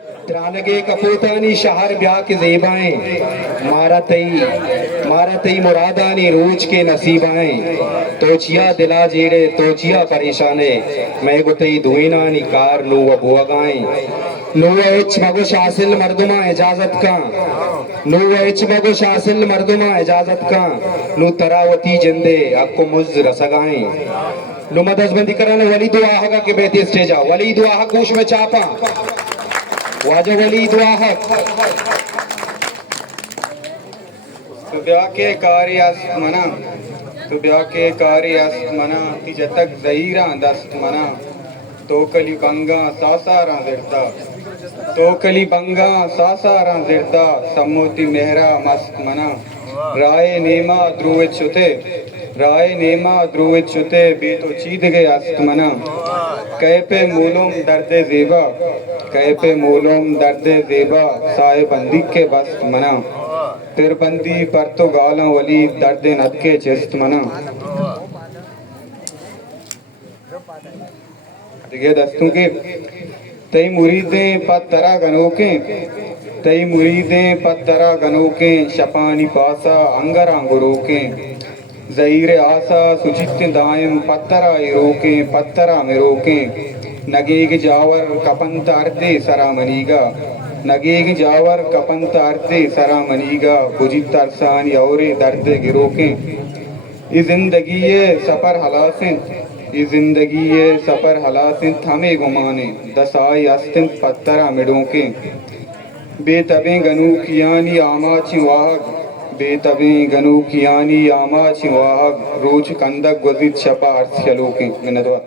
त्रानगे कपोतानी शहर ब्याह के जेबाएं मारा तई मुरादानी रोज के नसीबाएं तोचिया दिला जेड़े तोचिया परेशाने मैं गुतई धुईनानी कार नु बुआगाएं नु एच मगो शासिल मर्दुमा इजाजत का नु एच मगो शासिल मर्दुमा इजाजत का नु तरावती जिंदे अक्को मुज रसगाएं नु मदजबंदी कराने वली दुआ हगा के बेहती स्टेजा वली दुआ हक गोश में चापा वाजो वली दुआ हक तो ब्याह के कार्य मना तो ब्याह के कार्य मना ती जतक जहीरा दस्त मना तो कली बंगा सासारा जिरता तो कली बंगा सासारा जिरता सम्मोति मेहरा मस्त मना राय नेमा ध्रुवित छुते राय नेमा ध्रुवित छुते बेतो चीद गए अस्त मना कह पे मूलोम दर्दे जेबा कह पे मूलोम दर्दे जेबा साए बंदी के बस्त मना तिर बंदी पर तो गालों वली दर्दे नद के चिस्त मना देखिए दस्तों के तई मुरीदें पत्तरा गनोके तई मुरीदें पत्तरा गनोके शपानी पासा अंगरा गुरोके ज़हीरे आसा सुचित दायम पत्तरा रोके पत्तरा में रोके नगेग जावर कपंत अर्दे सरा मनीगा नगेग जावर कपंत अर्दे सरा मनीगा बुझित तरसानी औरे दर्दे गिरोके इस जिंदगी ये सफर हलासिन इस जिंदगी ये सफर हलासिन थमे गुमाने दसाई अस्तिन पत्तरा मिडोके बेतबे गनु कियानी आमा चिवाहक बेतबे गनु कियानी आमा चिवाहक रोज कंदक गुजित शपा अर्थ चलोके मिनदवा